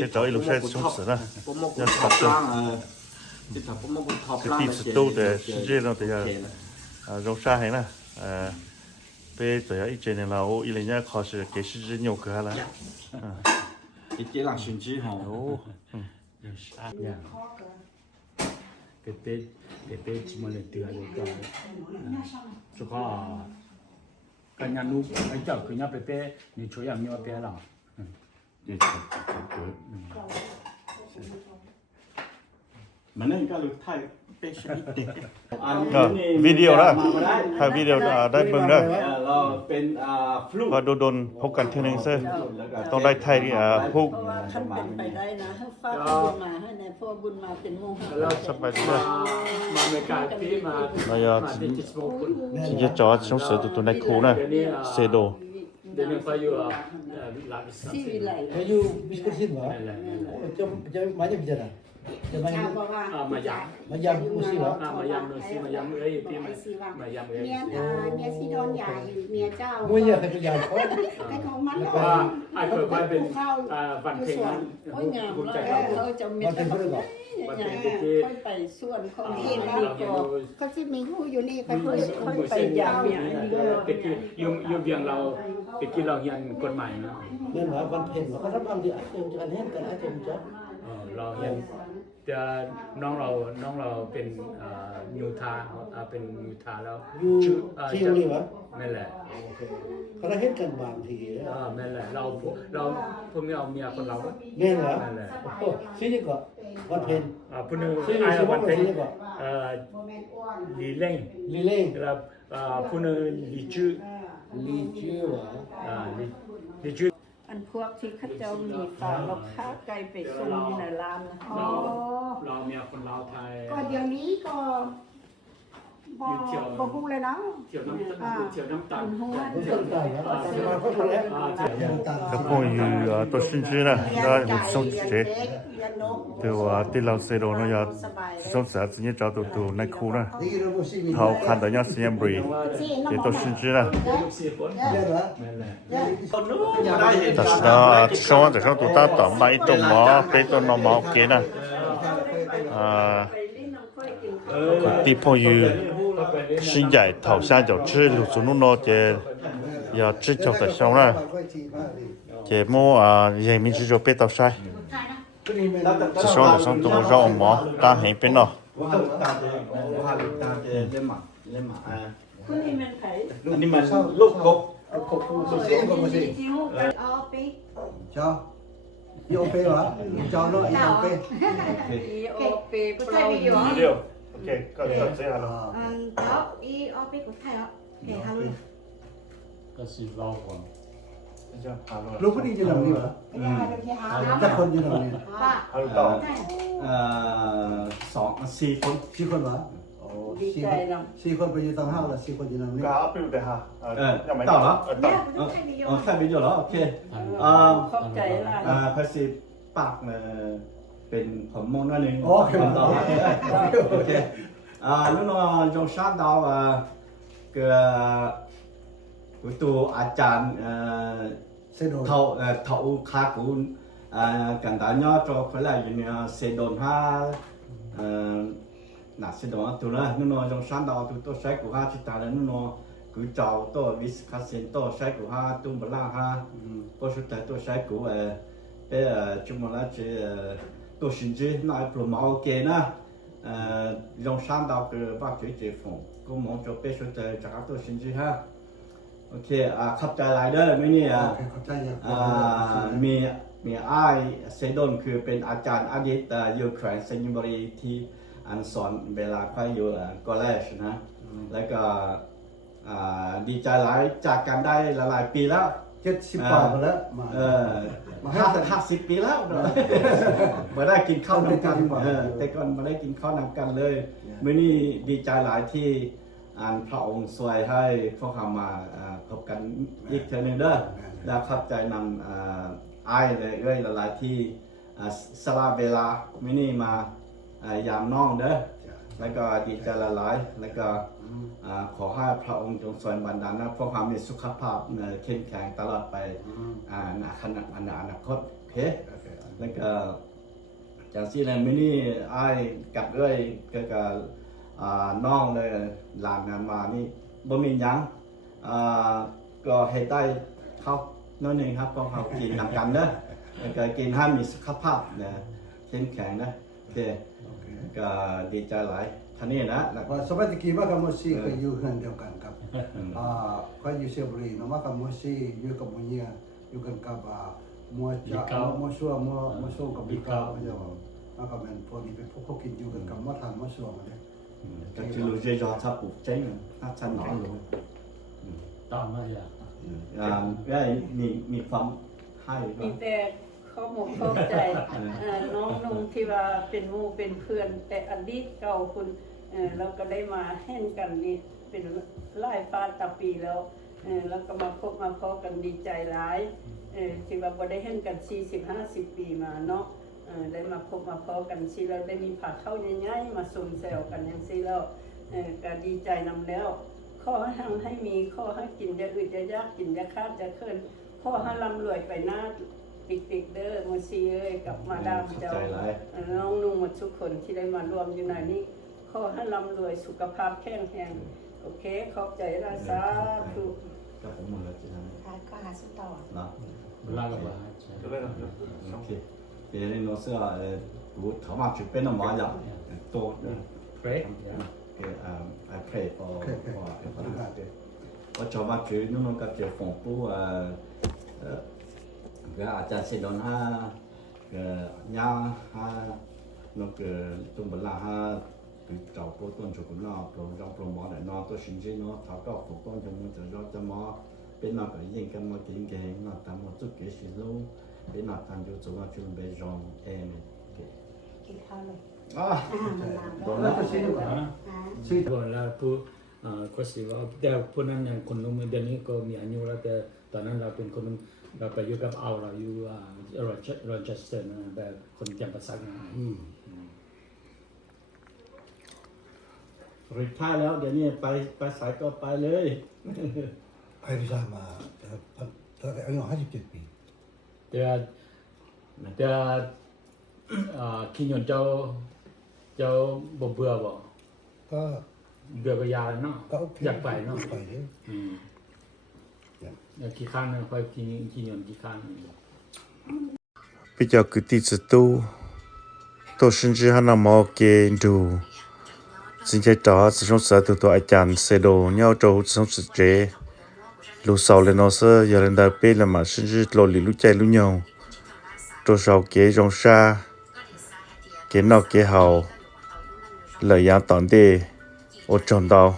这找一路晒冲死了，要炒粥。cái thịt sụt để chỉ là để rau sa hay nè, bây giờ ít trên là ô ít lên nhá khó xử cái sự nhiều cửa là, cái chế là sinh chi hả? cái tết chỉ mà lên tiền được rồi, cho có cái nhà nu cái chợ cái nhà bé ni chơi ăn nhiều bé nào, mình nên cái lượt thay bé sinh video đóถ่ายวิดีโอได้เบิ่งเด้อ เราเป็นฟลุ๊ก ว่าโดนพบกันทีนึงเซ่ต้องได้ไทยพวก ขั้นเป็นไปได้นะให้ฟ้าบุญมาให้ในพ่อบุญมาเป็นโมหะ สบายดีเลย mà người cài tí mà เราอยาก để chỉ một phút ที่จะจอดช่องเสือตัวในครูนะเซโด để mình phải vô làm ที่วิไล Kayu biskuit wah. Jam macam bicara. Jam ชาว macam บอกว่า macam mesti wah. mà yam nó xí mà yam ấy thì mà yam ấy เมียซีโดนใหญ่เมียเจ้า Muanya kayu yang kau. ไอ้ของมัน ว่าไอ้เคยไปเป็นวันเพ็ญนั้น โอ้ยงาม ภูมิใจ แล้ว เรา เขาจะมีแต่ค่อยไปส่วนของเห็นแล้วก็ เขาที่มีหูอยู่นี่ค่อย ค่อยไปยามเนี่ย ตะกี้ยุ่งเวียงเราตะกี้เราเรียนกฎหมายเนาะ Dan wah ban pen. Kau rabang dia aja jangan hen kan aja macam. เราเรียนแต่น้องเราเป็นยูทาเป็นยูทาแล้ว Cium ni wah. นั่นแหละ Kau hen kan bang thi. นั่นแหละเราพวกนี้เอาเมียคนเรา Men wah. นั่นแหละ Oh, sini kau. Ban pen. ผู้นึงไอ้วันเป็นลีเล่ง Lileng. แล้วผู้นึงลีจื้อ Liju wah. ลีจื้อ อันพวกที่เขาเจ้ามีฝากเราค้าไก่ไปส่งอยู่ในร้านนะ เราเมียคนเราไทย ก็เดี๋ยวนี้ก็บ่ฮู้เลยเนาะ เที่ยวน้ำตาล Betul tak? Macam kau boleh. แล้วพวกอยู่ตัวชิ้นจีนะได้หุ่นส่งเจ๊ตัวที่เราเซโดนะอยากส่งเสือสิ่งที่เราตัวในครูนะเขาคันแต่ยังสิ่งบรีเดี๋ยวตัวชิ้นจีนะ สี่คน Lihat wah. นั่นแหละ ได้เห็น แต่ช่วงตัวตาต่อมาอีตรงหมอเป็นตัวน้องหมอเกนะที่พออยู่ชิ้นใหญ่เท่าชาจะชื่อหลุดสุนุนอเจอยากชื่อจบแต่ช่วงนั้นเจโม่ยังมีชื่อจบเป็นตัวใช่จะช่วงแต่ช่วงตัวเราหมอตาเห็นเป็นเนาะ ว่าตาเจว่าตาเจเล่มหมา คุณนี่มันไผ่ อันนี้มันลูกกบ Sini kau mesti. เอาไป Ciao. Yo pe wah. Ciao lo yo pe. อีโอเป กู เป ใช้ ล่า ไปอยู่ เดี๋ยวโอเคก็เสียแล้ว เดี๋ยวอีเอาไปกูไทยอ่ะเฮ้ยฮัลโหล ก็สี่รอบก่อน Lu pun di dalam ni wah. เดี๋ยวที่หา Tak kon di dalam ni. ป้า ฮัลโหลต่อ สี่คน Si kon wah. ดีใจเนาะ Si kon pergi tang hau lah si kon di dalam ni. ก็เอาไปแต่ฮะ ต่อเหรอ เนี่ยกูใช้ไปอยู่ แค่วิดีโอเหรอโอเค ขอบใจหลาย ภาษีปากเป็นผมมองนั่นเอง โอเค ต่อโอเคlúc nó trong sát đó cái tụ ajan Sedon. thầu khá của cảnh đã nhớ cho phải là gì xe đồn ha là xe đồn tụ nó trong sát đó tụ tôi sẽ của ha chỉ ta là nó cứ trâu tôi Wisconsin tôi sẽ của ha tung bờ la ha tôi sẽ tôi sẽ của bây giờ chúng mình là chỉ tôi xin chứ nói pro máu kia na trong sáng đầu từ bác chữ chế phòng có mong cho bé số trời trả tôi xin chứ ha ok khắp trái lại đó là mấy nèมีai sẽ đồnคือเป็นอาจารย์อดีตอยู่แขวงเซนต์บรีที่อันสอนเวลาไปอยู่กอเลชนะแล้วก็ดีใจหลายจากกันได้หลายปีแล้ว 70 tahun lah. 50 ปีแล้วมาได้กินข้าวน้ำกันแต่ก่อนมาได้กินข้าวน้ำกันเลยมื้อนี้ดีใจหลายที่พระองค์ช่วยให้พวกเรามาพบกันอีกเทื่อนึงเด้อแล้วขับใจนำอ้ายเลยหลายที่สละเวลามื้อนี้มายามน้องเด้อแล้วก็ดีใจหลายแล้วก็ขอให้พระองค์จงทรงบันดาลพวกเรามีสุขภาพเข้มแข็งตลอดไปในอนาคตโอเค เคแล้วก็จากที่นั้นมื้อนี้อ้ายกับเอ้ยก็น้องเลยหลานงานมานี่บ่มีหยังก็ให้ได้เขาน้อยหนึงครับก็เขากินนำกันเด้อแล้วก็กินให้มีสุขภาพนะเข้มแข็งนะโอเคก็ดีใจหลายท่านี้นะแล้วก็ ว่าสมัยตะกี้ว่ากับมอซี่เคยอยู่เฮือนเดียวกันครับก็อยู่เชียงบุรีเนาะว่ากับมอซี่อยู่กับมอเนียอยู่กันกับมัวจ่ามัวชัวมัวส่งกับบิกาเจ้าว่ากับมันพอดีเป็นพวกเขากินอยู่กันกับมัวทานมัวชัวมาเนี่ย ก็คือรู้ใจยอทับปุ๊บเจ๊งถ้าฉันน้อยลง ตามมาอย่า ก็มีความให้ มีแต่ข้อมูลเข้าใจน้องนุ่งที่ว่าเป็นหมู่เป็นเพื่อนแต่อดีตเก่าคุณเราก็ได้มาแห่งกันนี่เป็นหลายฟ้าตาปีแล้วแล้วก็มาพบมาพอกันดีใจหลายที่ว่าบ่ได้แห่งกัน40-50 ปีมาเนาะได้มาพบมาพอกันสิแล้วได้มีผักเข้าใหญ่ๆมาสนแซวกันอย่างซี่แล้วก็ดีใจนำแล้วข้อให้มีข้อให้กินจะอึดจะยากกินจะคาดจะเคลื่อนข้อให้ร่ำรวยไปหน้าติ๊กเด้อมาซีเอ้ยกับมาดามเจ้าน้องนุ่งหมดทุกคนที่ได้มารวมอยู่ในนี้ข้อให้ร่ำรวยสุขภาพแข็งแรงโอเคขอบใจราสาธุ ก็ผมหมดแล้วใช่ไหม ก็หาสุดต่อ เนาะ เวลาก็ว่า โอเคเดี๋ยวนี้น้องเสื้อรู้เขามาจุดเป็นน้ำมันอย่างโต great I pray for everybody ว่าชาวบ้านจุดนู้นก็เจอฝนปุ๊ก็อาจารย์เสด็จฮะก็ย่าฮะนกตุ้มบลาฮะคือเจ้าปุ๊ต้นฉุกนอกลงจองปลงหมอเนี่ยนอนตัวชินจีเนาะเขาก็ฝนต้นจะมันจะรอจะหมอเป็นนอกก็ยิงกันมากินแกงนอกตามหมดทุกเกสิลูเป็นนอกทางอยู่จังหวัดจุนเบจงกินข้าวเลย โดนแล้วก็ชิน ก่อนแล้วผู้ก็สิว่าแต่ผู้นั้นอย่างคนลงมือเดือนนี้ก็มีอายุแล้วแต่ตอนนั้นเราเป็นคนเราไปอยู่กับเอาเราอยู่โรเชสเตอร์นะแบบคนจำภาษาง่าย รีทายแล้วเดี๋ยวนี้ไปสายก็ไปเลย ไอ้ที่มาตั้งแต่อายุ57 ปี แต่ขี้ยนเจ้าบ่เบื่อบ่ ก็ เบื่อก็ยาเนาะ ก็โอเค อยากไปเนาะ ไปเลย อยากขี้ข้างนึงค่อยขี้ยนขี้ข้างนึง 比较个地址多，到甚至还那么给住，现在找这种事都到一家谁都要找这种事这，路少了那是有人在背了嘛，甚至老里路在路牛，多少给种啥，给那给好，来养当地，我找到。